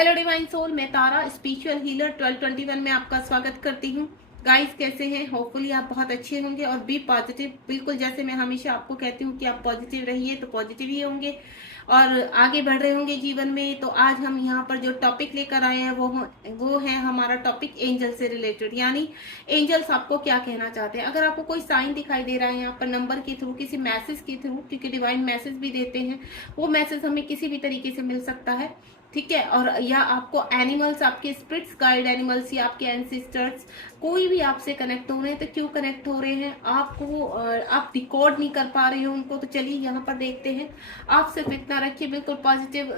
Hello divine soul, मैं तारा spiritual healer 1221 में आपका स्वागत करती हूँ। गाइस, कैसे हैं? होपफुली आप बहुत अच्छे होंगे और बी पॉजिटिव। बिल्कुल जैसे मैं हमेशा आपको कहती हूँ कि आप पॉजिटिव रहिए तो पॉजिटिव ही होंगे और आगे बढ़ रहे होंगे जीवन में। तो आज हम यहाँ पर जो टॉपिक लेकर आए हैं वो है हमारा टॉपिक एंजल से रिलेटेड, यानी एंजल्स आपको क्या कहना चाहते हैं। अगर आपको कोई साइन दिखाई दे रहा है यहाँ पर नंबर के थ्रू, किसी मैसेज के थ्रू, क्योंकि डिवाइन मैसेज भी देते हैं, वो मैसेज हमें किसी भी तरीके से मिल सकता है, ठीक है। और या आपको एनिमल्स, आपके स्पिरिट्स, गाइड एनिमल्स या आपके एंसिस्टर्स कोई भी आपसे कनेक्ट हो रहे हैं, तो क्यों कनेक्ट हो रहे हैं आपको, आप रिकॉर्ड नहीं कर पा रहे हो उनको, तो चलिए यहाँ पर देखते हैं। आप सिर्फ इतना रखिए, बिल्कुल पॉजिटिव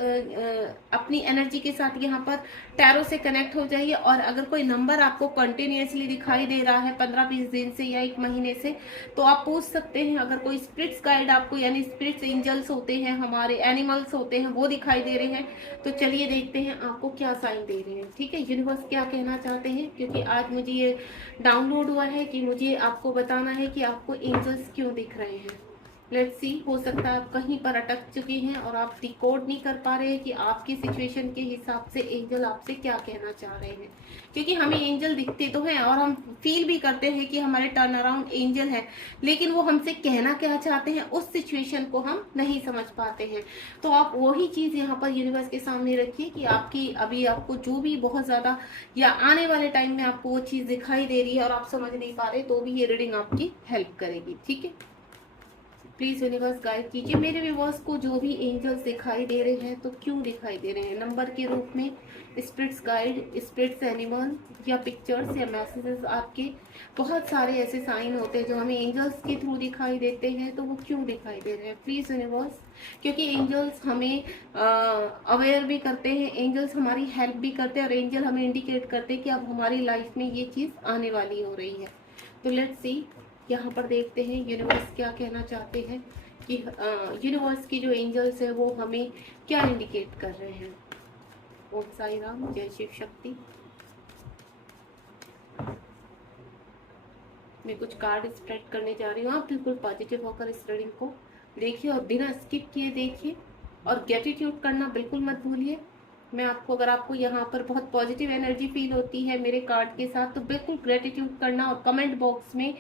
अपनी एनर्जी के साथ यहाँ पर टैरो से कनेक्ट हो जाइए। और अगर कोई नंबर आपको कंटिन्यूसली दिखाई दे रहा है 15-20 दिन से या 1 महीने से, तो आप पूछ सकते हैं। अगर कोई स्पिरिट्स गाइड आपको, यानी स्पिरिट्स एंजल्स होते हैं, हमारे एनिमल्स होते हैं, वो दिखाई दे रहे हैं, तो चलिए देखते हैं आपको क्या साइन दे रहे हैं, ठीक है। यूनिवर्स क्या कहना चाहते हैं, क्योंकि आज मुझे ये डाउनलोड हुआ है कि मुझे आपको बताना है कि आपको एंजल्स क्यों दिख रहे हैं। लेट्स सी, हो सकता है आप कहीं पर अटक चुके हैं और आप डिकोड नहीं कर पा रहे हैं कि आपकी सिचुएशन के हिसाब से एंजल आपसे क्या कहना चाह रहे हैं। क्योंकि हमें एंजल दिखते तो हैं और हम फील भी करते हैं कि हमारे टर्न अराउंड एंजल है, लेकिन वो हमसे कहना क्या चाहते हैं उस सिचुएशन को हम नहीं समझ पाते हैं। तो आप वही चीज यहाँ पर यूनिवर्स के सामने रखिए कि आपकी अभी आपको जो भी बहुत ज्यादा या आने वाले टाइम में आपको वो चीज दिखाई दे रही है और आप समझ नहीं पा रहे, तो भी ये रीडिंग आपकी हेल्प करेगी, ठीक है। प्लीज यूनिवर्स गाइड कीजिए मेरे व्यूवर्स को, जो भी एंजल्स दिखाई दे रहे हैं तो क्यों दिखाई दे रहे हैं, नंबर के रूप में, स्पिरिट्स गाइड, स्पिरिट्स एनिमल या पिक्चर्स या मैसेजेस। आपके बहुत सारे ऐसे साइन होते हैं जो हमें एंजल्स के थ्रू दिखाई देते हैं, तो वो क्यों दिखाई दे रहे हैं प्लीज यूनिवर्स। क्योंकि एंजल्स हमें अवेयर भी करते हैं, एंजल्स हमारी हेल्प भी करते हैं और एंजल हमें इंडिकेट करते हैं कि अब हमारी लाइफ में ये चीज आने वाली हो रही है। तो लेट्स सी, यहाँ पर देखते हैं यूनिवर्स क्या कहना चाहते हैं कि यूनिवर्स की जो एंजल्स है वो हमें क्या इंडिकेट कर रहे हैं। ओम साई राम, जय शिव शक्ति। मैं कुछ कार्ड स्प्रेड करने जा रही हूँ, आप बिल्कुल पॉजिटिव होकर इस रीडिंग को देखिए और बिना स्किप किए देखिए और ग्रेटिट्यूड करना बिल्कुल मत भूलिए। मैं आपको, अगर आपको यहाँ पर बहुत पॉजिटिव एनर्जी फील होती है मेरे कार्ड के साथ, तो बिल्कुल ग्रेटिट्यूड करना और कमेंट बॉक्स में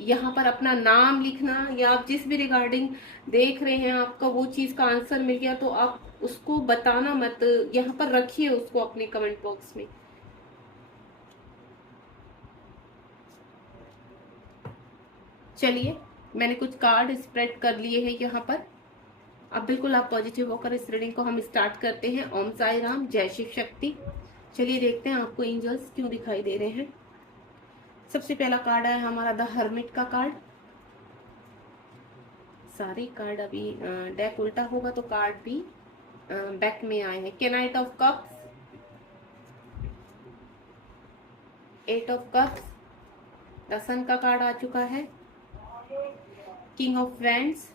यहाँ पर अपना नाम लिखना, या आप जिस भी रिगार्डिंग देख रहे हैं आपका वो चीज का आंसर मिल गया तो आप उसको बताना मत, यहाँ पर रखिए उसको अपने कमेंट बॉक्स में। चलिए, मैंने कुछ कार्ड स्प्रेड कर लिए हैं यहाँ पर। अब बिल्कुल आप पॉजिटिव होकर इस रीडिंग को हम स्टार्ट करते हैं। ओम साई राम, जय शिव शक्ति। चलिए देखते हैं आपको एंजल्स क्यों दिखाई दे रहे हैं। सबसे पहला कार्ड है हमारा द हर्मिट का कार्ड। सारे कार्ड अभी डेक उल्टा होगा तो कार्ड भी बैक में आए हैं। Knight of cups, 8 of cups, the sun का कार्ड आ चुका है, king of wands,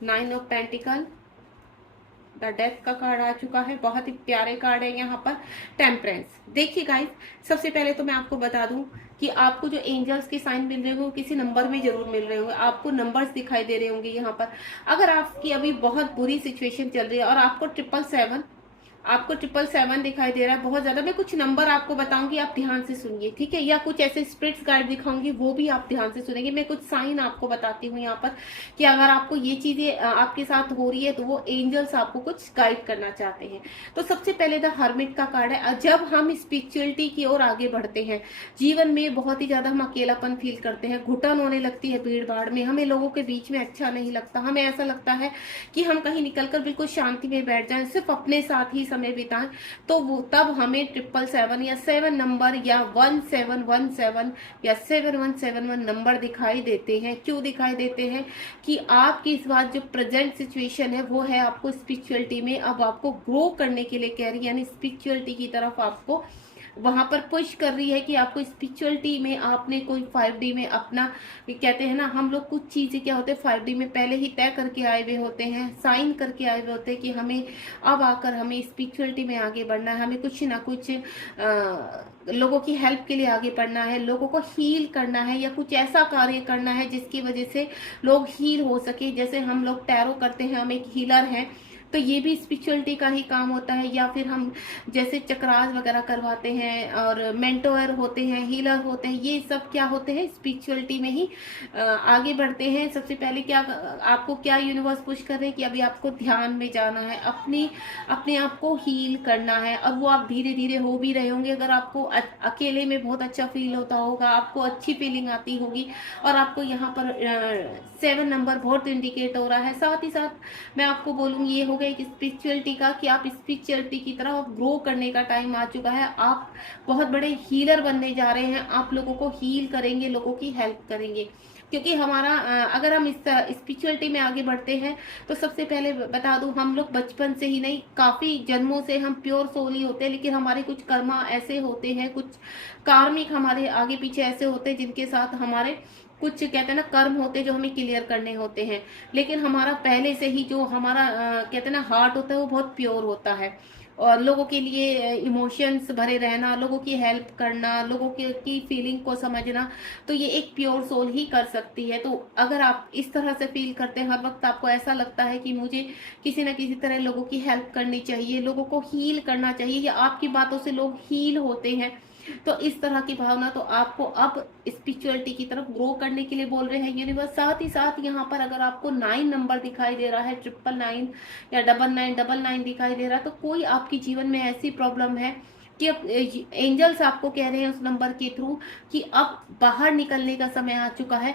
9 of pentacle, the death का कार्ड आ चुका है। बहुत ही प्यारे कार्ड है यहाँ पर, टेम्परेंस। देखिए गाइस, सबसे पहले तो मैं आपको बता दूं कि आपको जो एंजल्स के साइन मिल रहे होंगे किसी नंबर में जरूर मिल रहे होंगे, आपको नंबर्स दिखाई दे रहे होंगे यहाँ पर। अगर आपकी अभी बहुत बुरी सिचुएशन चल रही है और आपको 777 दिखाई दे रहा है बहुत ज्यादा, मैं कुछ नंबर आपको बताऊंगी, आप ध्यान से सुनिए, ठीक है। या कुछ ऐसे स्पिरिट्स गाइड दिखाऊंगी, वो भी आप ध्यान से सुनेंगे। मैं कुछ साइन आपको बताती हूँ यहाँ पर कि अगर आपको ये चीजें आपके साथ हो रही है तो वो एंजल्स आपको कुछ गाइड करना चाहते हैं। तो सबसे पहले द हर्मिट का कार्ड है। जब हम स्पिरिचुअलिटी की ओर आगे बढ़ते हैं, जीवन में बहुत ही ज्यादा हम अकेलापन फील करते हैं, घुटन होने लगती है भीड़ भाड़ में, हमें लोगों के बीच में अच्छा नहीं लगता, हमें ऐसा लगता है कि हम कहीं निकलकर बिल्कुल शांति में बैठ जाएं, सिर्फ अपने साथ ही समय बिताएं, तो वो तब हमें 777 या 7 नंबर या 1717 या 7171 नंबर दिखाई देते हैं। क्यों दिखाई देते हैं कि आपकी इस बात जो प्रेजेंट सिचुएशन है वो है आपको स्पिरिचुअलिटी में अब आपको ग्रो करने के लिए कह रही है, यानी स्पिरिचुअलिटी की तरफ आपको वहां पर पुश कर रही है कि आपको स्पिरिचुअलिटी में आपने कोई 5D में अपना, कहते हैं ना हम लोग, कुछ चीजें क्या होते हैं 5D में पहले ही तय करके आए हुए होते हैं, साइन करके आए हुए होते हैं कि हमें अब आकर हमें स्पिरिचुअलिटी में आगे बढ़ना है, हमें कुछ ना कुछ लोगों की हेल्प के लिए आगे बढ़ना है, लोगों को हील करना है या कुछ ऐसा कार्य करना है जिसकी वजह से लोग हील हो सके। जैसे हम लोग टैरो करते हैं, हम एक हीलर हैं, तो ये भी स्पिरिचुअलिटी का ही काम होता है। या फिर हम जैसे चक्रास वगैरह करवाते हैं और मेंटोर होते हैं, हीलर होते हैं, ये सब क्या होते हैं, स्पिरिचुअलिटी में ही आगे बढ़ते हैं। सबसे पहले क्या आपको क्या यूनिवर्स पुश कर रहे हैं कि अभी आपको ध्यान में जाना है, अपने आप को हील करना है। और वो आप धीरे धीरे हो भी रहे होंगे। अगर आपको अकेले में बहुत अच्छा फील होता होगा, आपको अच्छी फीलिंग आती होगी, और आपको यहाँ पर 7 नंबर बहुत इंडिकेट हो रहा है। साथ ही साथ मैं आपको बोलूँगी ये हो गया एक स्पिरिचुअलिटी का कि आप स्पिरिचुअलिटी की तरफ ग्रो करने का टाइम आ चुका है। आप बहुत बड़े हीलर बनने जा रहे हैं। आप लोगों को हील करेंगे, लोगों की हेल्प करेंगे। क्योंकि हमारा अगर हम इस स्पिरिचुअलिटी में आगे बढ़ते हैं तो सबसे पहले बता दूं, हम लोग बचपन से ही नहीं, काफी जन्मों से हम प्योर सोल ही होते हैं। लेकिन हमारे कुछ कर्मा ऐसे होते हैं, कुछ कार्मिक हमारे आगे पीछे ऐसे होते हैं जिनके साथ हमारे कुछ कहते हैं ना कर्म होते हैं जो हमें क्लियर करने होते हैं। लेकिन हमारा पहले से ही जो हमारा कहते हैं ना हार्ट होता है वो बहुत प्योर होता है। और लोगों के लिए इमोशंस भरे रहना, लोगों की हेल्प करना, लोगों की फीलिंग को समझना, तो ये एक प्योर सोल ही कर सकती है। तो अगर आप इस तरह से फील करते हैं, हर वक्त आपको ऐसा लगता है कि मुझे किसी न किसी तरह लोगों की हेल्प करनी चाहिए, लोगों को हील करना चाहिए, या आपकी बातों से लोग हील होते हैं, तो इस तरह की भावना तो आपको अब स्पिरिचुअलिटी की तरफ ग्रो करने के लिए बोल रहे हैं यूनिवर्स। साथ ही साथ यहाँ पर अगर आपको 9 नंबर दिखाई दे रहा है, 999 या 9999 दिखाई दे रहा है, तो कोई आपके जीवन में ऐसी प्रॉब्लम है कि अब एंजल्स आपको कह रहे हैं उस नंबर के थ्रू कि अब बाहर निकलने का समय आ चुका है।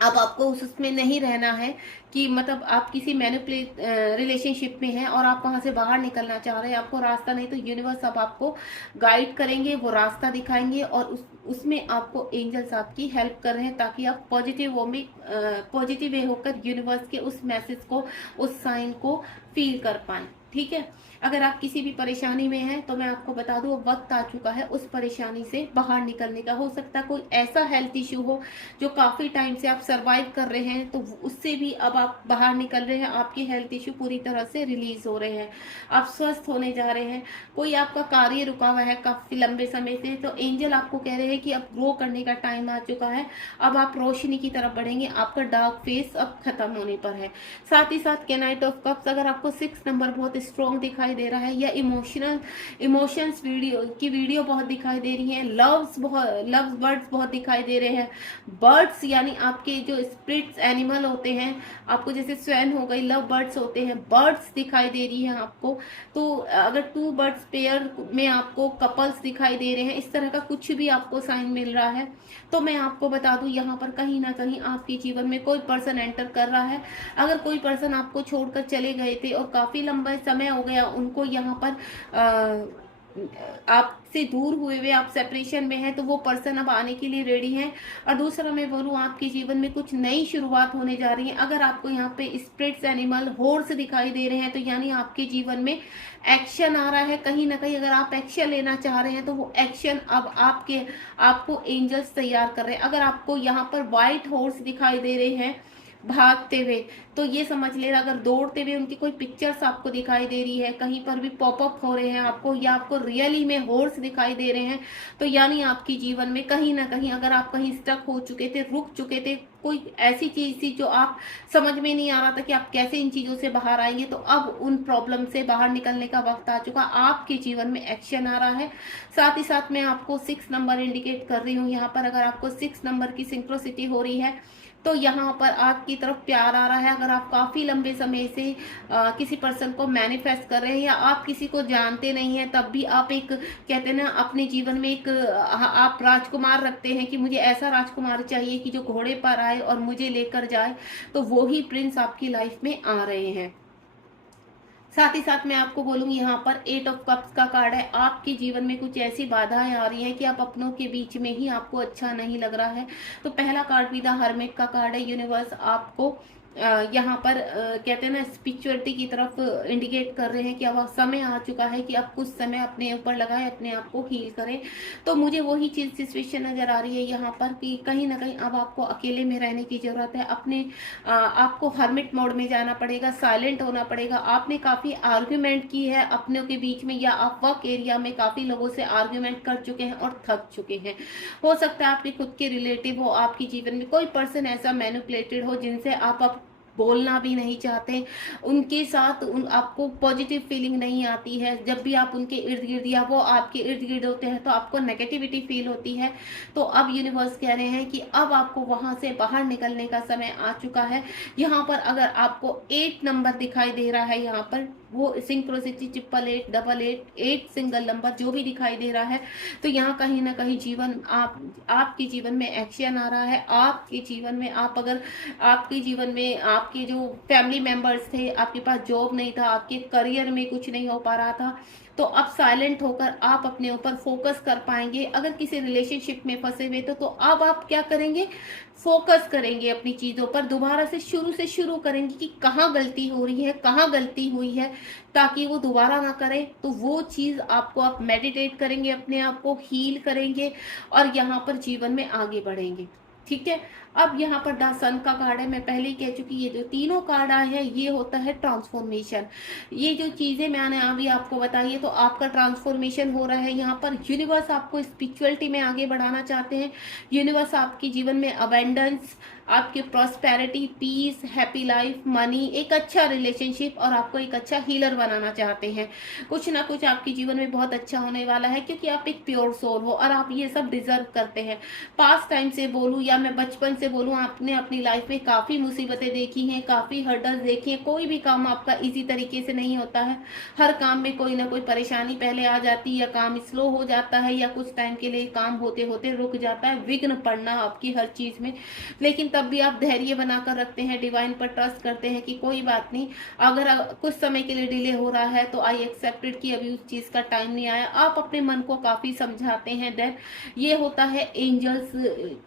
अब आपको उसमें नहीं रहना है कि मतलब आप किसी मैनिपुलेट रिलेशनशिप में हैं और आप वहां से बाहर निकलना चाह रहे हैं, आपको रास्ता नहीं, तो यूनिवर्स अब आपको गाइड करेंगे, वो रास्ता दिखाएंगे, और उसमें आपको एंजल्स आपकी हेल्प कर रहे हैं ताकि आप पॉजिटिव वे होकर यूनिवर्स के उस मैसेज को, उस साइन को फील कर पाए। ठीक है। अगर आप किसी भी परेशानी में हैं तो मैं आपको बता दूं वक्त आ चुका है उस परेशानी से बाहर निकलने का। हो सकता है कोई ऐसा हेल्थ इश्यू हो जो काफी टाइम से आप सरवाइव कर रहे हैं, तो उससे भी अब आप बाहर निकल रहे हैं, आपके हेल्थ इश्यू पूरी तरह से रिलीज हो रहे हैं, आप स्वस्थ होने जा रहे हैं। कोई आपका कार्य रुका हुआ है काफी लंबे समय से, तो एंजल आपको कह रहे हैं कि अब ग्रो करने का टाइम आ चुका है, अब आप रोशनी की तरफ बढ़ेंगे, आपका डार्क फेस अब खत्म होने पर है। साथ ही साथ नाइट ऑफ कप्स, अगर आपको 6 नंबर बहुत स्ट्रॉन्ग दिखाई दे रहा है, या इमोशंस वीडियो बहुत दिखाई दे रही है, लव्स बर्ड्स बहुत दिखाई दे रहे हैं। बर्ड्स यानी आपके जो स्पिरिट्स एनिमल होते हैं, आपको जैसे स्वैन हो गई, लव बर्ड्स होते हैं, बर्ड्स दिखाई दे रही है आपको। तो अगर 2 बर्ड्स पेयर में आपको कपल्स दिखाई दे रहे हैं, इस तरह का कुछ भी आपको साइन मिल रहा है, तो मैं आपको बता दूं यहाँ पर कहीं ना कहीं आपके जीवन में कोई पर्सन एंटर कर रहा है। अगर कोई पर्सन आपको छोड़कर चले गए थे और काफी लंबा समय हो गया उनको यहाँ पर आपसे दूर हुए हुए, आप सेपरेशन में हैं, तो वो पर्सन अब आने के लिए रेडी है। और दूसरा मैं बोलूँ आपके जीवन में कुछ नई शुरुआत होने जा रही है। अगर आपको यहाँ पे स्पिरिट्स एनिमल हॉर्स दिखाई दे रहे हैं, तो यानी आपके जीवन में एक्शन आ रहा है कहीं ना कहीं। अगर आप एक्शन लेना चाह रहे हैं तो वो एक्शन अब आपको एंजल्स तैयार कर रहे हैं। अगर आपको यहाँ पर व्हाइट हॉर्स दिखाई दे रहे हैं भागते हुए, तो ये समझ लेना, अगर दौड़ते हुए उनकी कोई पिक्चर्स आपको दिखाई दे रही है, कहीं पर भी पॉपअप हो रहे हैं आपको, या आपको रियली में हॉर्स दिखाई दे रहे हैं, तो यानी आपके जीवन में कहीं ना कहीं अगर आप कहीं स्टक हो चुके थे, रुक चुके थे, कोई ऐसी चीज थी जो आप समझ में नहीं आ रहा था कि आप कैसे इन चीजों से बाहर आएंगे, तो अब उन प्रॉब्लम से बाहर निकलने का वक्त आ चुका, आपके जीवन में एक्शन आ रहा है। साथ ही साथ मैं आपको 6 नंबर इंडिकेट कर रही हूँ यहाँ पर। अगर आपको 6 नंबर की सिंक्रोसिटी हो रही है तो यहाँ पर आपकी तरफ प्यार आ रहा है। अगर आप काफी लंबे समय से किसी पर्सन को मैनिफेस्ट कर रहे हैं, या आप किसी को जानते नहीं हैं, तब भी आप एक कहते हैं ना अपने जीवन में एक आप राजकुमार रखते हैं कि मुझे ऐसा राजकुमार चाहिए कि जो घोड़े पर आए और मुझे लेकर जाए, तो वो ही प्रिंस आपकी लाइफ में आ रहे हैं। साथ ही साथ मैं आपको बोलूंगी यहाँ पर 8 ऑफ कप्स का कार्ड है। आपके जीवन में कुछ ऐसी बाधाएं आ रही हैं कि आप अपनों के बीच में ही आपको अच्छा नहीं लग रहा है। तो पहला कार्ड भी द हर्मिट का कार्ड है। यूनिवर्स आपको यहाँ पर कहते हैं ना स्पिरिचुअलिटी की तरफ इंडिकेट कर रहे हैं कि अब समय आ चुका है कि अब कुछ समय अपने ऊपर लगाएं, अपने आप को हील करें। तो मुझे वही चीज सिचुएशन नजर आ रही है यहाँ पर कि कहीं ना कहीं अब आपको अकेले में रहने की जरूरत है। अपने आपको हर्मिट मोड में जाना पड़ेगा, साइलेंट होना पड़ेगा। आपने काफी आर्ग्यूमेंट की है अपनों के बीच में, या आप वर्क एरिया में काफी लोगों से आर्ग्यूमेंट कर चुके हैं और थक चुके हैं। हो सकता है आपके खुद के रिलेटिव हो, आपके जीवन में कोई पर्सन ऐसा मैनिपुलेटेड हो जिनसे आप अब बोलना भी नहीं चाहते, उनके साथ आपको पॉजिटिव फीलिंग नहीं आती है। जब भी आप उनके इर्द गिर्द या वो आपके इर्द गिर्द होते हैं तो आपको नेगेटिविटी फील होती है। तो अब यूनिवर्स कह रहे हैं कि अब आपको वहां से बाहर निकलने का समय आ चुका है। यहाँ पर अगर आपको 8 नंबर दिखाई दे रहा है, यहाँ पर वो सिंक्रोसिटी 888, 888 सिंगल नंबर जो भी दिखाई दे रहा है, तो यहाँ कहीं ना कहीं जीवन आपके जीवन में एक्शन आ रहा है। आपके जीवन में अगर आपके जीवन में आपके जो फैमिली मेंबर्स थे, आपके पास जॉब नहीं था, आपके करियर में कुछ नहीं हो पा रहा था, तो अब साइलेंट होकर आप अपने ऊपर फोकस कर पाएंगे। अगर किसी रिलेशनशिप में फंसे हुए तो अब आप क्या करेंगे, फोकस करेंगे अपनी चीजों पर, दोबारा से शुरू करेंगे कि कहाँ गलती हो रही है, कहाँ गलती हुई है, ताकि वो दोबारा ना करे। तो वो चीज आपको आप मेडिटेट करेंगे, अपने आप को हील करेंगे और यहाँ पर जीवन में आगे बढ़ेंगे। ठीक है। अब यहाँ पर द सन का कार्ड है, मैं पहले ही कह चुकी, ये जो तीनों कार्ड आए हैं ये होता है ट्रांसफॉर्मेशन। ये जो चीजें मैंने अभी आपको बताई है तो आपका ट्रांसफॉर्मेशन हो रहा है। यहाँ पर यूनिवर्स आपको स्पिरिचुअलिटी में आगे बढ़ाना चाहते हैं। यूनिवर्स आपके जीवन में अबेंडेंस, आपके prosperity, peace, happy life, money, एक अच्छा रिलेशनशिप और आपको एक अच्छा हीलर बनाना चाहते हैं। कुछ ना कुछ आपके जीवन में बहुत अच्छा होने वाला है, क्योंकि आप एक प्योर सोल हो और आप ये सब डिजर्व करते हैं। पास्ट टाइम से बोलूं या मैं बचपन से बोलूं, आपने अपनी लाइफ में काफी मुसीबतें देखी हैं, काफी हर्डल्स देखी हैं। कोई भी काम आपका इजी तरीके से नहीं होता है। हर काम में कोई ना कोई परेशानी पहले आ जाती है, या काम स्लो हो जाता है, या कुछ टाइम के लिए काम होते होते रुक जाता है, विघ्न पड़ना आपकी हर चीज में। लेकिन तब भी आप धैर्य बनाकर रखते हैं, डिवाइन पर ट्रस्ट करते हैं कि कोई बात नहीं, अगर कुछ समय के लिए डिले हो रहा है तो आई एक्सेप्टेड कि अभी उस चीज का टाइम नहीं आया। आप अपने मन को काफी समझाते हैं। देन ये होता है एंजल्स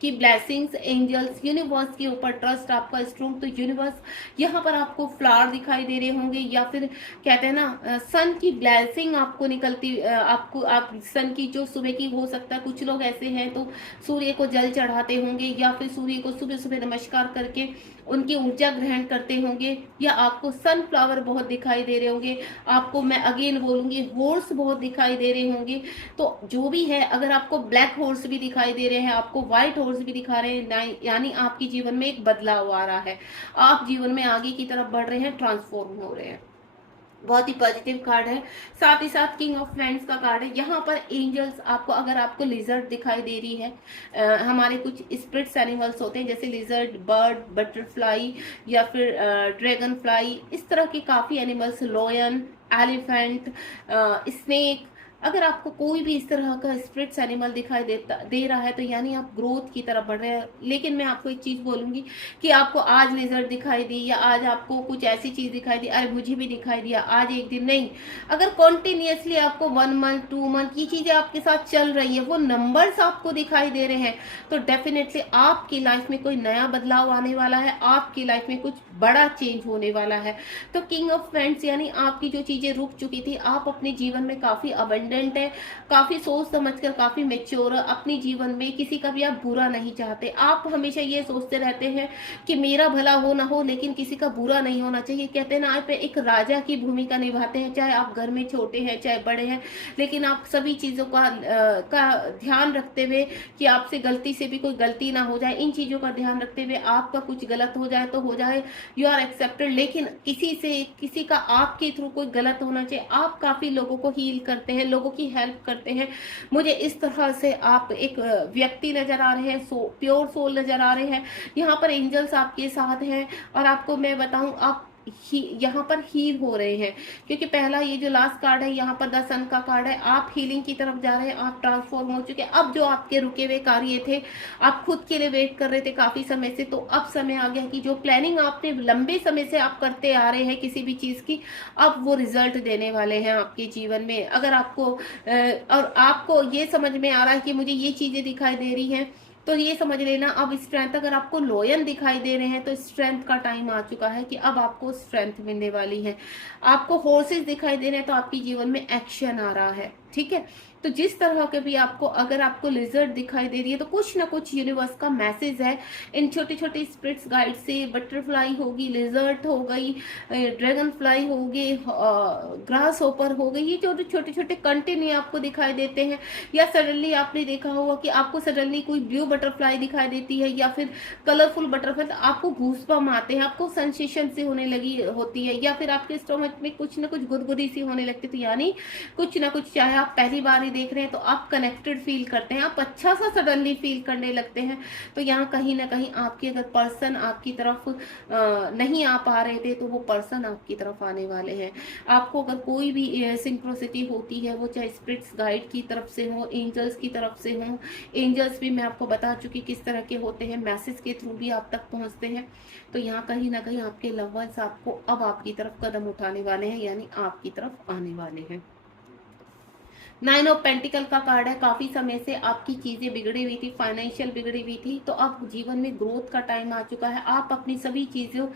की ब्लेसिंग्स, एंजल्स, यूनिवर्स के ऊपर ट्रस्ट आपका स्ट्रॉन्ग। तो यूनिवर्स यहाँ पर आपको फ्लावर दिखाई दे रहे होंगे, या फिर कहते हैं ना सन की ब्लेसिंग आपको निकलती, आपको आप सन की जो सुबह की हो सकता है, कुछ लोग ऐसे हैं तो सूर्य को जल चढ़ाते होंगे, या फिर सूर्य को सुबह सुबह नमस्कार करके उनकी ऊर्जा ग्रहण करते होंगे, या आपको सनफ्लावर बहुत दिखाई दे रहे होंगे। आपको मैं अगेन बोलूंगी हॉर्स बहुत दिखाई दे रहे होंगे। तो जो भी है, अगर आपको ब्लैक हॉर्स भी दिखाई दे रहे हैं, आपको व्हाइट हॉर्स भी दिखा रहे हैं, यानी आपके जीवन में एक बदलाव आ रहा है, आप जीवन में आगे की तरफ बढ़ रहे हैं, ट्रांसफॉर्म हो रहे हैं। बहुत ही पॉजिटिव कार्ड है। साथ ही साथ किंग ऑफ फ्रेंड्स का कार्ड है। यहाँ पर एंजल्स आपको, अगर आपको लिजर्ड दिखाई दे रही है, हमारे कुछ स्पिरिट्स एनिमल्स होते हैं जैसे लिजर्ड, बर्ड, बटरफ्लाई या फिर ड्रैगन फ्लाई, इस तरह के काफी एनिमल्स, लॉयन, एलिफेंट, स्नेक, अगर आपको कोई भी इस तरह का स्पिरिट्स एनिमल दिखाई दे रहा है तो यानी आप ग्रोथ की तरफ बढ़ रहे हैं। लेकिन मैं आपको एक चीज बोलूंगी कि आपको आज लिजर्ड दिखाई दी, या आज आपको कुछ ऐसी चीज दिखाई दी, अरे मुझे भी दिखाई दिया, आज एक दिन नहीं, अगर कॉन्टिन्यूसली आपको 1 मंथ 2 मंथ ये चीजें आपके साथ चल रही है, वो नंबर्स आपको दिखाई दे रहे हैं, तो डेफिनेटली आपकी लाइफ में कोई नया बदलाव आने वाला है, आपकी लाइफ में कुछ बड़ा चेंज होने वाला है। तो किंग ऑफ फ्रेंड्स यानी आपकी जो चीजें रुक चुकी थी, आप अपने जीवन में काफी अबंडेंट है, काफी सोच समझकर, काफी मेच्योर, अपने जीवन में किसी का भी आप बुरा नहीं चाहते। आप हमेशा ये सोचते रहते हैं कि मेरा भला हो ना हो, लेकिन किसी का बुरा नहीं होना चाहिए। कहते हैं ना, आप एक राजा की भूमिका निभाते हैं, चाहे आप घर में छोटे हैं चाहे बड़े हैं, लेकिन आप सभी चीजों का ध्यान रखते हुए कि आपसे गलती से भी कोई गलती ना हो जाए, इन चीजों का ध्यान रखते हुए आपका कुछ गलत हो जाए तो हो जाए, यू आर एक्सेप्टेड। लेकिन किसी का आपके थ्रू कोई गलत होना चाहिए। आप काफी लोगों को हील करते हैं, लोगों की हेल्प करते हैं। मुझे इस तरह से आप एक व्यक्ति नजर आ रहे हैं, प्योर सोल नजर आ रहे हैं। यहाँ पर एंजल्स आपके साथ हैं और आपको मैं बताऊं, आप यहाँ पर हील हो रहे हैं, क्योंकि पहला ये जो लास्ट कार्ड है यहाँ पर द सन का कार्ड है, आप हीलिंग की तरफ जा रहे हैं, आप ट्रांसफॉर्म हो चुके हैं। अब जो आपके रुके हुए कार्य थे, आप खुद के लिए वेट कर रहे थे काफी समय से, तो अब समय आ गया कि जो प्लानिंग आपने लंबे समय से आप करते आ रहे हैं किसी भी चीज की, अब वो रिजल्ट देने वाले हैं आपके जीवन में। अगर आपको और आपको ये समझ में आ रहा है कि मुझे ये चीजें दिखाई दे रही हैं, तो ये समझ लेना अब स्ट्रेंथ, अगर आपको लोयन दिखाई दे रहे हैं तो स्ट्रेंथ का टाइम आ चुका है कि अब आपको स्ट्रेंथ मिलने वाली है। आपको हॉर्सेस दिखाई दे रहे हैं तो आपके जीवन में एक्शन आ रहा है। ठीक है, तो जिस तरह के भी आपको, अगर आपको लिजर्ड दिखाई दे रही है तो कुछ ना कुछ यूनिवर्स का मैसेज है इन छोटे छोटे स्पिरिट्स गाइड से। बटरफ्लाई होगी, लिजर्ड हो गई, ड्रैगन फ्लाई हो गई, ग्रास होपर हो गई, ये जो छोटे छोटे कंटिन्यू आपको दिखाई देते हैं। या सडनली आपने देखा होगा कि आपको सडनली कोई ब्लू बटरफ्लाई दिखाई देती है या फिर कलरफुल बटरफ्लाई, तो आपको घूसबम आते हैं, आपको सेंसेशन सी होने लगी होती है, या फिर आपके स्टोमक में कुछ ना कुछ गुदगुदी सी होने लगती है। तो यानी कुछ ना कुछ, चाहे आप पहली बार ही देख रहे हैं तो आप कनेक्टेड फील करते हैं, आप अच्छा सा सडनली फील करने लगते हैं। तो यहाँ कहीं ना कहीं आपकी अगर पर्सन आपकी तरफ नहीं आ पा रहे थे तो वो पर्सन आपकी तरफ आने वाले हैं। आपको अगर कोई भी सिंक्रोसिटी होती है, वो चाहे स्पिरिट्स गाइड की तरफ से हो, एंजल्स की तरफ से हो। एंजल्स भी मैं आपको बता चुकी किस तरह के होते हैं, मैसेज के थ्रू भी आप तक पहुंचते हैं। तो यहाँ कहीं ना कहीं आपके लव वंस आपको अब आपकी तरफ कदम उठाने वाले हैं, यानी आपकी तरफ आने वाले हैं। 9 ऑफ पेंटिकल का कार्ड है। काफी समय से आपकी चीजें बिगड़ी हुई थी, फाइनेंशियल बिगड़ी हुई थी, तो अब जीवन में ग्रोथ का टाइम आ चुका है। आप अपनी सभी चीजों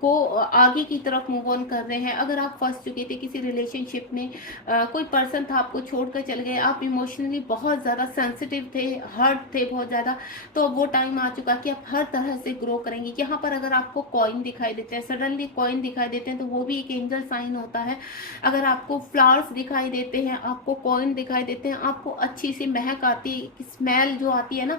को आगे की तरफ मूव ऑन कर रहे हैं। अगर आप फंस चुके थे किसी रिलेशनशिप में, कोई पर्सन था आपको छोड़कर चल गए, आप इमोशनली बहुत ज्यादा सेंसिटिव थे, हर्ट थे बहुत ज्यादा, तो अब वो टाइम आ चुका कि आप हर तरह से ग्रो करेंगे। यहाँ पर अगर आपको कॉइन दिखाई देते हैं, सडनली कॉइन दिखाई देते हैं, तो वो भी एक एंजल साइन होता है। अगर आपको फ्लावर्स दिखाई देते हैं, आपको कॉइन दिखाई देते हैं, आपको अच्छी सी महक आती है, स्मेल जो आती है ना,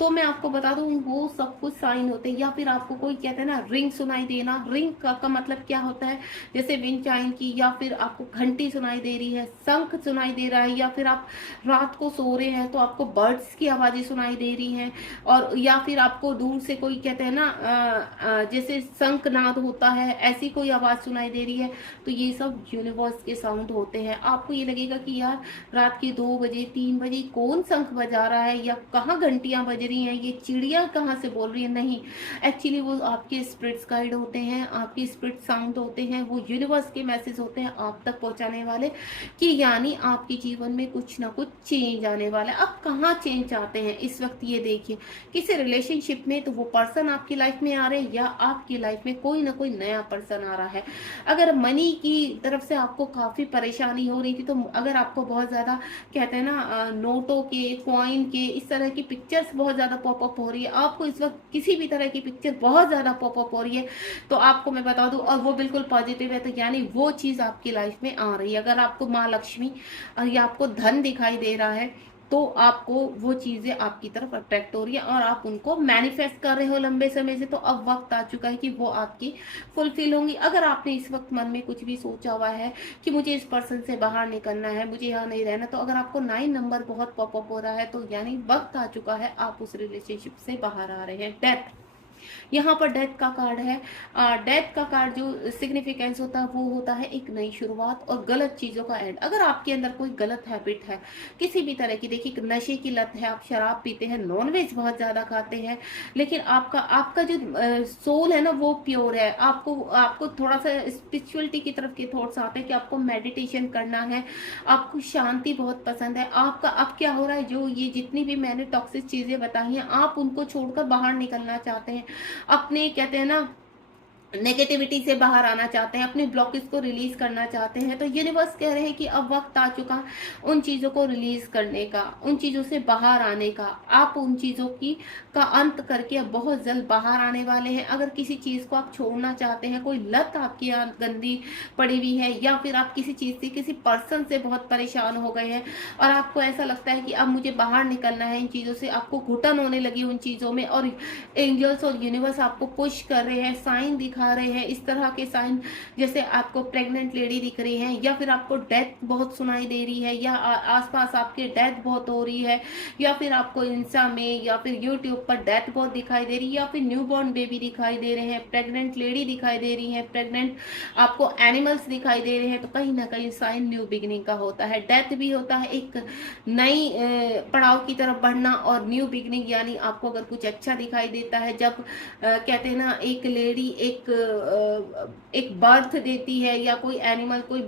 तो मैं आपको बता दूं वो सब कुछ साइन होते हैं। या फिर आपको कोई कहते हैं ना रिंग सुनाई देना, रिंग का मतलब क्या होता है, जैसे विंड चाइम की, या फिर आपको घंटी सुनाई दे रही है, शंख सुनाई दे रहा है, या फिर आप रात को सो रहे हैं तो आपको बर्ड्स की आवाजें सुनाई दे रही हैं, और या फिर आपको दूर से कोई कहते हैं ना जैसे शंखनाद होता है, ऐसी कोई आवाज सुनाई दे रही है, तो ये सब यूनिवर्स के साउंड होते हैं। आपको ये लगेगा कि यार रात के 2 बजे 3 बजे कौन शंख बजा रहा है, या कहाँ घंटियां बज रही हैं, ये चिड़िया कहाँ से बोल रही है। नहीं, एक्चुअली वो आपके स्पिरिट्स गाइड होते हैं, आपके स्पिरिट साउंड होते हैं, वो यूनिवर्स के मैसेज होते हैं आप तक पहुंचाने वाले, कि यानी आपके जीवन में कुछ ना कुछ चेंज आने वाला है। अब कहाँ चेंज चाहते हैं इस वक्त, ये देखिए किसी रिलेशनशिप में तो वो पर्सन आपकी लाइफ में आ रहे हैं, या आपकी लाइफ में कोई ना कोई नया पर्सन आ रहा है। अगर मनी की तरफ से आपको काफी परेशानी हो रही थी, तो अगर आपको बहुत ज्यादा कहते हैं ना नोटों के, कॉइन के, इस तरह की पिक्चर्स बहुत ज्यादा पॉपअप हो रही है, आपको इस वक्त किसी भी तरह की पिक्चर बहुत ज्यादा पॉपअप हो रही है, तो आपको मैं बता दूं, और वो बिल्कुल पॉजिटिव है, तो यानी वो चीज आपकी लाइफ में आ रही है। अगर आपको माँ लक्ष्मी या आपको धन दिखाई दे रहा है, तो आपको वो चीजें आपकी तरफ अट्रैक्ट हो रही है और आप उनको मैनिफेस्ट कर रहे हो लंबे समय से, तो अब वक्त आ चुका है कि वो आपकी फुलफिल होंगी। अगर आपने इस वक्त मन में कुछ भी सोचा हुआ है कि मुझे इस पर्सन से बाहर निकलना है, मुझे यहाँ नहीं रहना, तो अगर आपको 9 नंबर बहुत पॉपअप हो रहा है, तो यानी वक्त आ चुका है, आप उस रिलेशनशिप से बाहर आ रहे हैं। डेथ, यहाँ पर डेथ का कार्ड है। डेथ का कार्ड जो सिग्निफिकेंस होता है वो होता है एक नई शुरुआत और गलत चीजों का एंड। अगर आपके अंदर कोई गलत हैबिट है किसी भी तरह की, देखिए नशे की लत है, आप शराब पीते हैं, नॉनवेज बहुत ज्यादा खाते हैं, लेकिन आपका आपका जो सोल है ना वो प्योर है, आपको आपको थोड़ा सा स्पिरिचुअलिटी की तरफ के थॉट्स आते हैं कि आपको मेडिटेशन करना है, आपको शांति बहुत पसंद है। आपका अब क्या हो रहा है, जो ये जितनी भी मैंने टॉक्सिक चीजें बताई हैं, आप उनको छोड़कर बाहर निकलना चाहते हैं, अपने कहते हैं ना नेगेटिविटी से बाहर आना चाहते हैं, अपने ब्लॉकेज को रिलीज करना चाहते हैं। तो यूनिवर्स कह रहे हैं कि अब वक्त आ चुका उन चीजों को रिलीज करने का, उन चीजों से बाहर आने का। आप उन चीजों की का अंत करके अब बहुत जल्द बाहर आने वाले हैं। अगर किसी चीज को आप छोड़ना चाहते हैं, कोई लत आपकी यहाँ गंदी पड़ी हुई है, या फिर आप किसी चीज से, किसी पर्सन से बहुत परेशान हो गए हैं और आपको ऐसा लगता है कि अब मुझे बाहर निकलना है इन चीजों से, आपको घुटन होने लगी उन चीजों में, और एंजल्स और यूनिवर्स आपको पुश कर रहे हैं, साइन दिखा रहे हैं, इस तरह के साइन, जैसे आपको प्रेग्नेंट लेडी दिख रही है, या फिर आपको डेथ बहुत सुनाई दे रही है, या आसपास आपके डेथ बहुत हो रही है, या फिर आपको इंस्टा में या फिर यूट्यूब पर डेथ बहुत दिखाई दे रही है, या फिर न्यूबॉर्न बेबी दिखाई दे रहे हैं, प्रेग्नेंट लेडी दिखाई दे रही है, प्रेग्नेंट आपको एनिमल्स दिखाई दे रहे हैं, तो कहीं ना कहीं साइन न्यू बिगिनिंग का होता है। डेथ भी होता है एक नई पड़ाव की तरफ बढ़ना, और न्यू बिगिनिंग यानी आपको अगर कुछ अच्छा दिखाई देता है, जब कहते हैं ना एक लेडी एक एक बर्थ देती है, या कोई एनिमल, कोई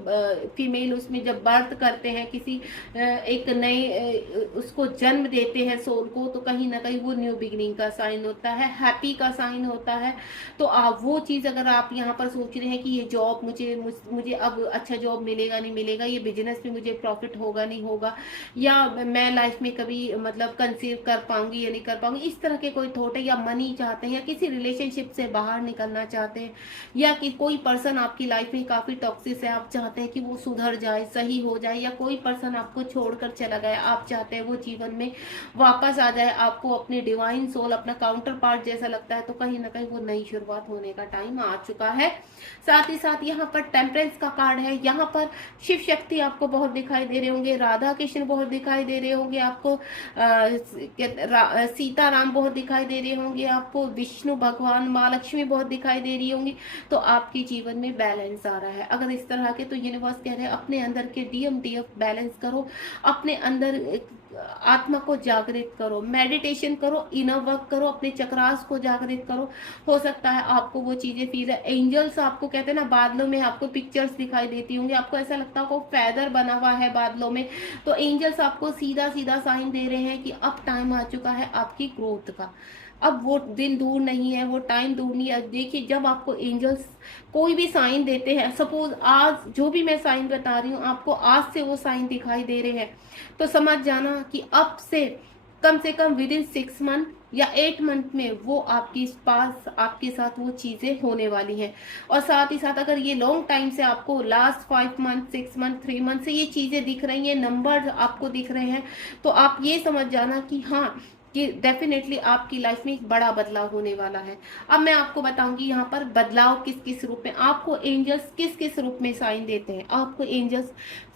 फीमेल उसमें जब बर्थ करते हैं किसी एक नए उसको जन्म देते हैं सोल को, तो कहीं ना कहीं वो न्यू बिगिनिंग का साइन होता है, हैप्पी का साइन होता है। तो आप वो चीज़ अगर आप यहाँ पर सोच रहे हैं कि ये जॉब मुझे अब अच्छा जॉब मिलेगा नहीं मिलेगा, ये बिजनेस में मुझे प्रॉफिट होगा नहीं होगा, या मैं लाइफ में कभी मतलब कंसीव कर पाऊंगी या नहीं कर पाऊंगी, इस तरह के कोई थॉट है, या मनी चाहते हैं, या किसी रिलेशनशिप से बाहर निकलना चाहते हैं, या कि कोई पर्सन आपकी लाइफ में काफी टॉक्सिक है, आप चाहते हैं कि वो सुधर जाए, सही हो जाए, या कोई पर्सन आपको छोड़कर चला गया, आप चाहते हैं वो जीवन में वापस आ जाए, आपको अपने डिवाइन सोल, अपना काउंटर पार्ट जैसा लगता है, तो कहीं ना कहीं वो नई शुरुआत होने का टाइम आ चुका है। साथ ही साथ यहाँ पर टेम्परेंस का कार्ड है, यहाँ पर शिव शक्ति आपको बहुत दिखाई दे रहे होंगे, राधा कृष्ण बहुत दिखाई दे रहे होंगे आपको, सीता राम बहुत दिखाई दे रहे होंगे आपको, विष्णु भगवान, माँ लक्ष्मी बहुत दिखाई दे रही होंगी। तो आपके जीवन में बैलेंस आ रहा है अगर इस तरह के, तो यूनिवर्स कह रहे हैं अपने अंदर के DMDF बैलेंस करो, अपने अंदर आत्मा को जागृत करो, मेडिटेशन करो, इनर वर्क करो, अपने चक्रास को जागृत करो। हो सकता है आपको वो चीजें फील है, एंजल्स आपको कहते हैं ना, बादलों में आपको पिक्चर्स दिखाई देती होंगी, आपको ऐसा लगता है फेदर बना हुआ है बादलों में, तो एंजल्स आपको सीधा सीधा साइन दे रहे हैं कि अब टाइम आ चुका है आपकी ग्रोथ का, अब वो दिन दूर नहीं है, वो टाइम दूर नहीं है। देखिए जब आपको एंजल्स कोई भी साइन देते हैं, सपोज आज जो भी मैं साइन बता रही हूँ आपको, आज से वो साइन दिखाई दे रहे हैं, तो समझ जाना कि अब से कम विद इन 6 मंथ या 8 मंथ में वो आपके पास, आपके साथ वो चीजें होने वाली हैं। और साथ ही साथ अगर ये लॉन्ग टाइम से आपको लास्ट 5 मंथ, 6 मंथ, 3 मंथ से ये चीजें दिख रही हैं, नंबर आपको दिख रहे हैं, तो आप ये समझ जाना कि हाँ, कि डेफिनेटली आपकी लाइफ में एक बड़ा बदलाव होने वाला है। अब मैं आपको बताऊंगी यहाँ पर बदलाव किस किस रूप में, आपको एंजल्स किस किस रूप में साइन देते हैं। आपको एंजल्स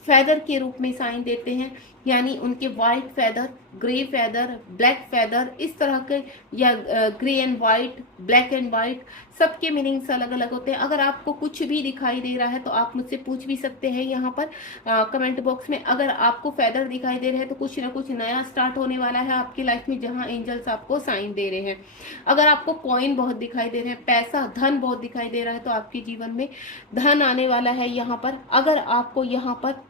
फेदर के रूप में साइन देते हैं, यानी उनके white feather, grey feather, black feather, इस तरह के, या grey and white, black and white, सबके मीनिंग्स अलग अलग होते हैं। अगर आपको कुछ भी दिखाई दे रहा है तो आप मुझसे पूछ भी सकते हैं यहाँ पर कमेंट बॉक्स में। अगर आपको फेदर दिखाई दे रहे हैं तो कुछ ना कुछ नया स्टार्ट होने वाला है आपकी लाइफ में, जहाँ एंजल्स आपको साइन दे रहे हैं। अगर आपको कॉइन बहुत दिखाई दे रहे हैं, पैसा, धन बहुत दिखाई दे रहा है, तो आपके जीवन में धन आने वाला है यहाँ पर। अगर आपको यहाँ पर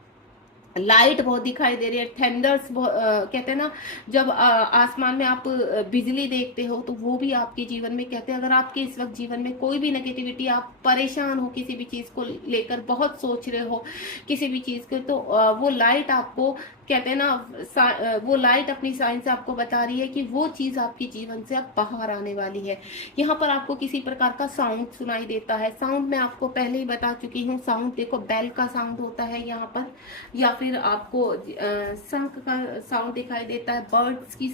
लाइट बहुत दिखाई दे रही है, थंडर्स कहते हैं ना, जब आसमान में आप बिजली देखते हो, तो वो भी आपके जीवन में कहते हैं। अगर आपके इस वक्त जीवन में कोई भी नेगेटिविटी, आप परेशान हो किसी भी चीज को लेकर, बहुत सोच रहे हो किसी भी चीज को, तो वो लाइट आपको कहते हैं ना, वो लाइट अपनी साइन से आपको बता रही है कि वो चीज आपके जीवन से अब बाहर आने वाली है। यहाँ पर आपको किसी प्रकार का साउंड सुनाई देता है, साउंड मैं आपको पहले ही बता चुकी हूँ, साउंड देखो बेल का साउंड होता है यहाँ पर, या फिर आपको शंख का साउंड दिखाई देता है, बर्ड्स की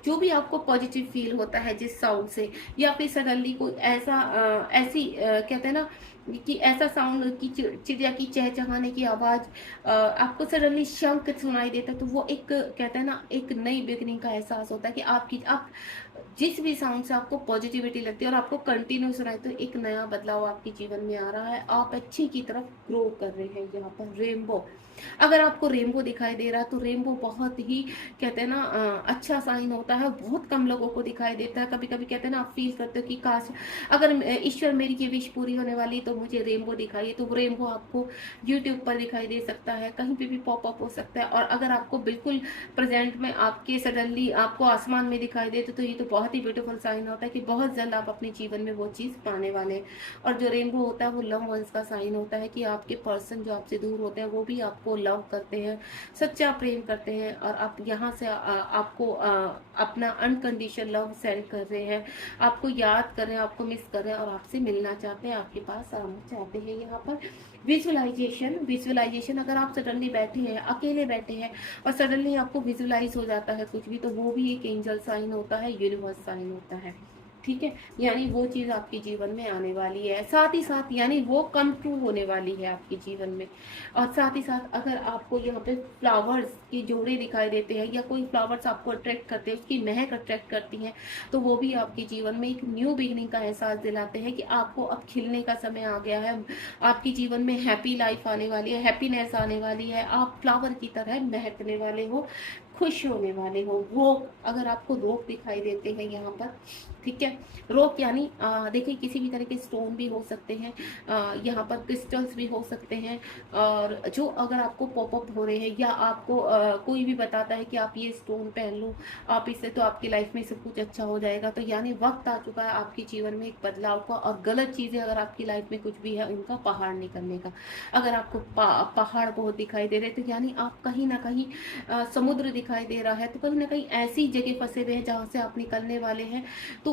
जो भी आपको पॉजिटिव फील होता है जिस साउंड से, या फिर सडनली कोई ऐसा ऐसी कहते हैं ना कि ऐसा साउंड की चिड़िया की चहचहाने की आवाज आपको सडनली शंख सुनाई देता है, तो वो एक कहते हैं ना, एक नई बिगनिंग का एहसास होता है कि आप जिस भी साउंड से आपको पॉजिटिविटी लगती है और आपको कंटिन्यू सुनाई, तो एक नया बदलाव आपके जीवन में आ रहा है, आप अच्छे की तरफ ग्रो कर रहे हैं। यहाँ पर रेनबो, अगर आपको रेनबो दिखाई दे रहा है तो रेनबो बहुत ही कहते हैं ना अच्छा साइन होता है, बहुत कम लोगों को दिखाई देता है। कभी कभी कहते हैं ना, आप फील करते हो कि काश अगर ईश्वर मेरी की विश पूरी होने वाली तो मुझे रेनबो दिखाई, तो रेनबो आपको यूट्यूब पर दिखाई दे सकता है, कहीं पे भी पॉपअप हो सकता है। और अगर आपको बिल्कुल प्रेजेंट में आपके सडनली आपको आसमान में दिखाई दे, तो ये तो बहुत ही ब्यूटीफुल साइन होता है कि बहुत जल्द आप अपने जीवन में वो चीज पाने वाले हैं। और जो रेनबो होता है वो लव वंस का साइन होता है कि आपके पर्सन जो आपसे दूर होते हैं वो भी आपको लव करते हैं, सच्चा प्रेम करते हैं, और आप यहाँ से आपको अपना अनकंडीशनल लव सेंड कर रहे हैं, आपको याद कर रहे हैं, आपको मिस कर रहे हैं, और आपसे मिलना चाहते हैं, आपके पास आना चाहते हैं। यहाँ पर विजुअलाइजेशन, अगर आप सडनली बैठे हैं, अकेले बैठे हैं और सडनली आपको विजुअलाइज हो जाता है कुछ भी, तो वो भी एक एंजल साइन होता है, यूनिवर्स साइन होता है। ठीक है, यानी वो चीज आपके जीवन में आने वाली है, साथ ही साथ यानी वो कम ट्रू होने वाली है आपके जीवन में। और साथ ही साथ अगर आपको यहाँ पे फ्लावर्स की जोड़े दिखाई देते हैं, या कोई फ्लावर्स आपको अट्रैक्ट करते हैं, उसकी महक अट्रैक्ट करती हैं, तो वो भी आपके जीवन में एक न्यू बिगिनिंग का एहसास दिलाते हैं कि आपको अब खिलने का समय आ गया है, आपके जीवन में हैप्पी लाइफ आने वाली है, हैप्पीनेस आने वाली है, आप फ्लावर की तरह महकने वाले हो। खुश होने वाले हो। रोग, अगर आपको रोग दिखाई देते हैं यहाँ पर, ठीक है, रोग यानी देखिए किसी भी तरह के स्टोन भी हो सकते हैं, यहाँ पर क्रिस्टल्स भी हो सकते हैं, और जो अगर आपको पॉपअप हो रहे हैं या आपको कोई भी बताता है कि आप ये स्टोन पहन लो, आप इससे तो आपकी लाइफ में सब कुछ अच्छा हो जाएगा, तो यानी वक्त आ चुका है आपके जीवन में एक बदलाव का, और गलत चीजें अगर आपकी लाइफ में कुछ भी है उनका पहाड़ निकलने का। अगर आपको पहाड़ बहुत दिखाई दे रहे तो यानी आप कहीं ना कहीं समुद्र दिखाई दे रहा है तो कहीं ना कहीं ऐसी जगह फंसे हुए हैं जहां से आप निकलने वाले हैं। तो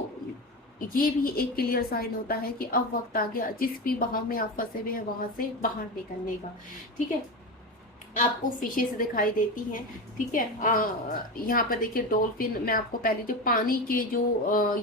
ये भी एक क्लियर साइन होता है कि अब वक्त आ गया, जिस भी बहाव में आप फंसे हुए हैं वहां से बाहर निकलने का। ठीक है, आपको फिशेस दिखाई देती हैं, ठीक है, यहाँ पर देखिए डॉल्फिन, मैं आपको पहले जो पानी के जो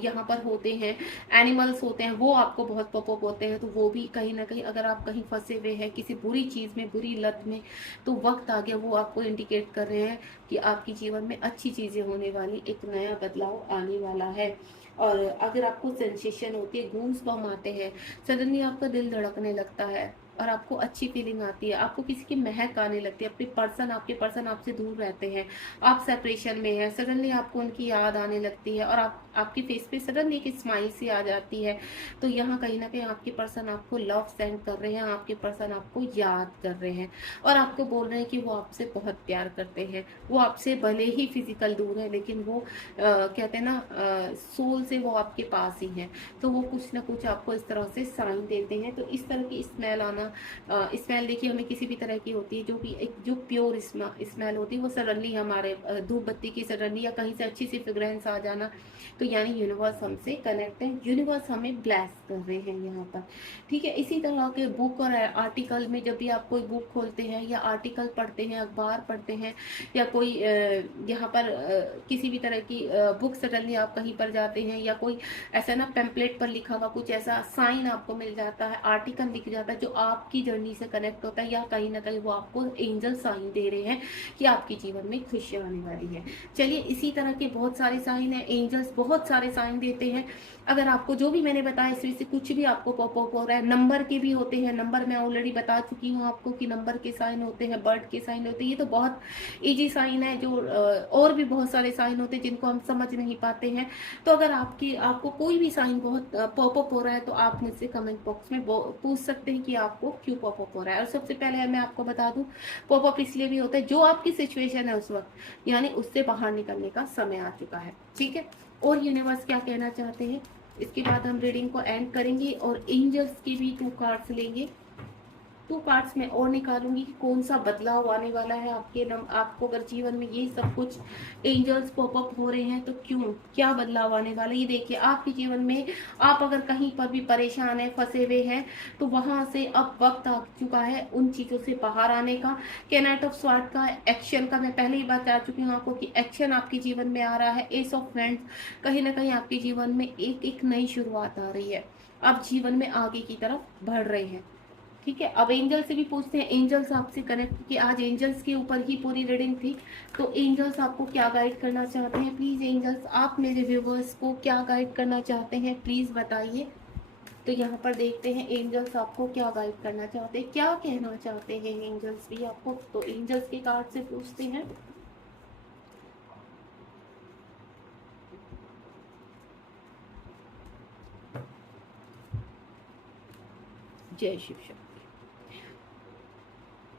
यहाँ पर होते हैं एनिमल्स होते हैं वो आपको बहुत पॉपअप होते हैं, तो वो भी कहीं ना कहीं अगर आप कहीं फंसे हुए हैं किसी बुरी चीज में, बुरी लत में, तो वक्त आ गया, वो आपको इंडिकेट कर रहे हैं कि आपके जीवन में अच्छी चीजें होने वाली, एक नया बदलाव आने वाला है। और अगर आपको सेंसेशन होती है, गूंज बम आते हैं, सडनली आपका दिल धड़कने लगता है और आपको अच्छी फीलिंग आती है, आपको किसी की महक आने लगती है, अपने पर्सन, आपके पर्सन आपसे दूर रहते हैं, आप सेपरेशन में हैं, सडनली आपको उनकी याद आने लगती है और आपकी फेस पे सडनली एक स्माइल सी आ जाती है, तो यहाँ कहीं ना कहीं आपके पर्सन आपको लव सेंड कर रहे हैं, आपके पर्सन आपको याद कर रहे हैं और आपको बोल रहे हैं कि वो आपसे बहुत प्यार करते हैं, वो आपसे भले ही फिजिकल दूर है लेकिन वो कहते हैं ना सोल से वो आपके पास ही है, तो वो कुछ ना कुछ आपको इस तरह से साइन देते हैं। तो इस तरह की स्मेल आना, स्मेल देखिए हमें किसी भी तरह की होती है, जो भी एक जो प्योर स्मेल होती है वो सडनली हमारे धूप बत्ती की सडनली या कहीं से अच्छी सी फ्रेग्रेंस आ जाना, तो यानी यूनिवर्स हमसे कनेक्ट है, यूनिवर्स हमें ब्लेस कर रहे हैं यहाँ पर। ठीक है, इसी तरह के बुक और आर्टिकल में जब भी आप कोई बुक खोलते हैं या आर्टिकल पढ़ते हैं, अखबार पढ़ते हैं या कोई यहाँ पर किसी भी तरह की बुक सडनली आप कहीं पर जाते हैं या कोई ऐसा ना पेम्पलेट पर लिखा हुआ कुछ ऐसा साइन आपको मिल जाता है, आर्टिकल लिख जाता है जो आपकी जर्नी से कनेक्ट होता है, या कहीं ना कहीं वो आपको एंजल साइन दे रहे हैं कि आपके जीवन में खुशियां आने वाली है। चलिए, इसी तरह के बहुत सारे साइन है, एंजल्स बहुत सारे साइन देते हैं। अगर आपको जो भी मैंने बताया इसमें से कुछ भी आपको पॉपअप हो रहा है, नंबर के भी होते हैं, नंबर मैं ऑलरेडी बता चुकी हूँ आपको कि नंबर के साइन होते हैं, बर्ड के साइन होते हैं, ये तो बहुत इजी साइन है, जो और भी बहुत सारे साइन होते हैं जिनको हम समझ नहीं पाते हैं। तो अगर आपको कोई भी साइन बहुत पॉपअप हो रहा है तो आप मुझसे कमेंट बॉक्स में पूछ सकते हैं कि आपको क्यों पॉपअप हो रहा है। और सबसे पहले मैं आपको बता दूं, पॉपअप इसलिए भी होता है जो आपकी सिचुएशन है उस वक्त, यानी उससे बाहर निकलने का समय आ चुका है। ठीक है, और यूनिवर्स क्या कहना चाहते हैं, इसके बाद हम रीडिंग को एंड करेंगे और एंजल्स की भी 2 कार्ड्स लेंगे, 2 कार्ड्स में और निकालूंगी कि कौन सा बदलाव आने वाला है आपको अगर जीवन में ये सब कुछ एंजल्स पॉपअप हो रहे हैं तो क्यों, क्या बदलाव आने वाला है। ये देखिए आपके जीवन में आप अगर कहीं पर भी परेशान है, फंसे हुए हैं, तो वहां से अब वक्त आ चुका है उन चीजों से बाहर आने का। नाइट ऑफ स्वॉर्ड का एक्शन का मैं पहले ही बता चुकी हूँ आपको कि एक्शन आपके जीवन में आ रहा है। एस ऑफ फ्रेंड्स, कहीं ना कहीं आपके जीवन में एक नई शुरुआत आ रही है, आप जीवन में आगे की तरफ बढ़ रहे हैं। ठीक है, अब एंजल से भी पूछते हैं, एंजल्स आपसे कनेक्ट, कि आज एंजल्स के ऊपर ही पूरी रीडिंग थी, तो एंजल्स आपको क्या गाइड करना चाहते हैं। प्लीज एंजल्स, आप मेरे व्यूवर्स को क्या गाइड करना चाहते हैं प्लीज बताइए। तो यहाँ पर देखते हैं एंजल्स आपको क्या गाइड करना चाहते हैं, क्या कहना चाहते हैं एंजल्स भी आपको। तो एंजल्स के कार्ड से पूछते हैं। जय शिव शक्ति।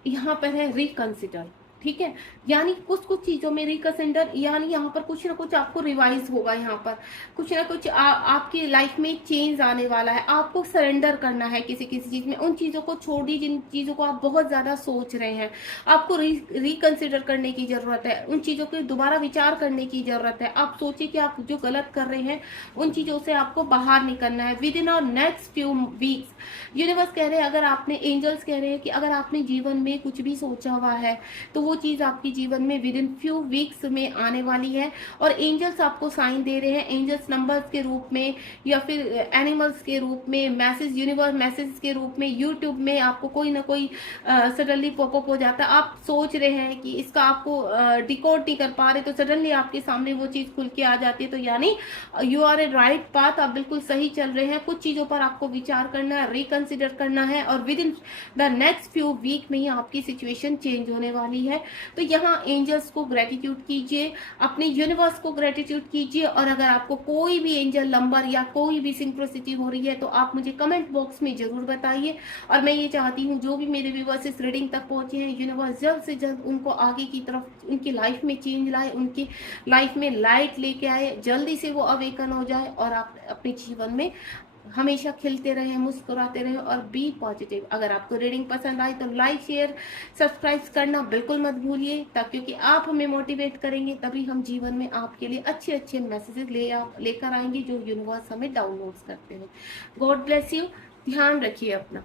यहाँ पर है रिकंसिडर, ठीक है, यानी कुछ कुछ चीजों में रिकंसिडर, यानी यहाँ पर कुछ ना कुछ आपको रिवाइज होगा, यहाँ पर कुछ ना कुछ आपकी लाइफ में चेंज आने वाला है, आपको सरेंडर करना है किसी किसी चीज में, उन चीजों को छोड़ दी जिन चीजों को आप बहुत ज्यादा सोच रहे हैं, आपको रिकंसिडर करने की जरूरत है, उन चीजों के दोबारा विचार करने की जरूरत है। आप सोचिए कि आप जो गलत कर रहे हैं उन चीजों से आपको बाहर निकलना है विद इन और नेक्स्ट फ्यू वीक्स। यूनिवर्स कह रहे हैं, अगर आपने, एंजल्स कह रहे हैं कि अगर आपने जीवन में कुछ भी सोचा हुआ है तो वो चीज आपके जीवन में विद इन फ्यू वीक्स में आने वाली है। और एंजल्स आपको साइन दे रहे हैं, एंजल्स नंबर्स के रूप में या फिर एनिमल्स के रूप में, मैसेज, यूनिवर्स मैसेज के रूप में, यूट्यूब में आपको कोई ना कोई सडनली पॉपअप हो जाता है, आप सोच रहे हैं कि इसका आपको डिकोड नहीं कर पा रहे, तो सडनली आपके सामने वो चीज खुल के आ जाती है, तो यानी you are a right path, आप बिल्कुल सही चल रहे हैं। कुछ चीजों पर आपको विचार करना है, रिकंसिडर करना है, और within the next few week में ही आपकी सिचुएशन चेंज होने वाली है। तो यहाँ एंजल्स को ग्रेटिट्यूड कीजिए, अपने यूनिवर्स को ग्रेटिट्यूड कीजिए। और अगर आपको कोई भी एंजल नंबर या कोई भी सिंक्रोसिटी हो रही है तो आप मुझे कमेंट बॉक्स में जरूर बताइए। और मैं ये चाहती हूँ जो भी मेरे व्यूवर्स इस रीडिंग तक पहुंचे हैं, यूनिवर्स जल्द से जल्द उनको आगे की तरफ उनकी लाइफ में चेंज लाए, उनकी लाइफ में लाइट लेके आए, जल्दी से वो अवेकन हो जाए और आप अपने जीवन में हमेशा खिलते रहें, मुस्कुराते रहें और बी पॉजिटिव। अगर आपको रीडिंग पसंद आई तो लाइक शेयर सब्सक्राइब करना बिल्कुल मत भूलिए, क्योंकि आप हमें मोटिवेट करेंगे तभी हम जीवन में आपके लिए अच्छे अच्छे मैसेजेस लेकर आएंगे जो यूनिवर्स हमें डाउनलोड करते हैं। गॉड ब्लेस यू, ध्यान रखिए अपना।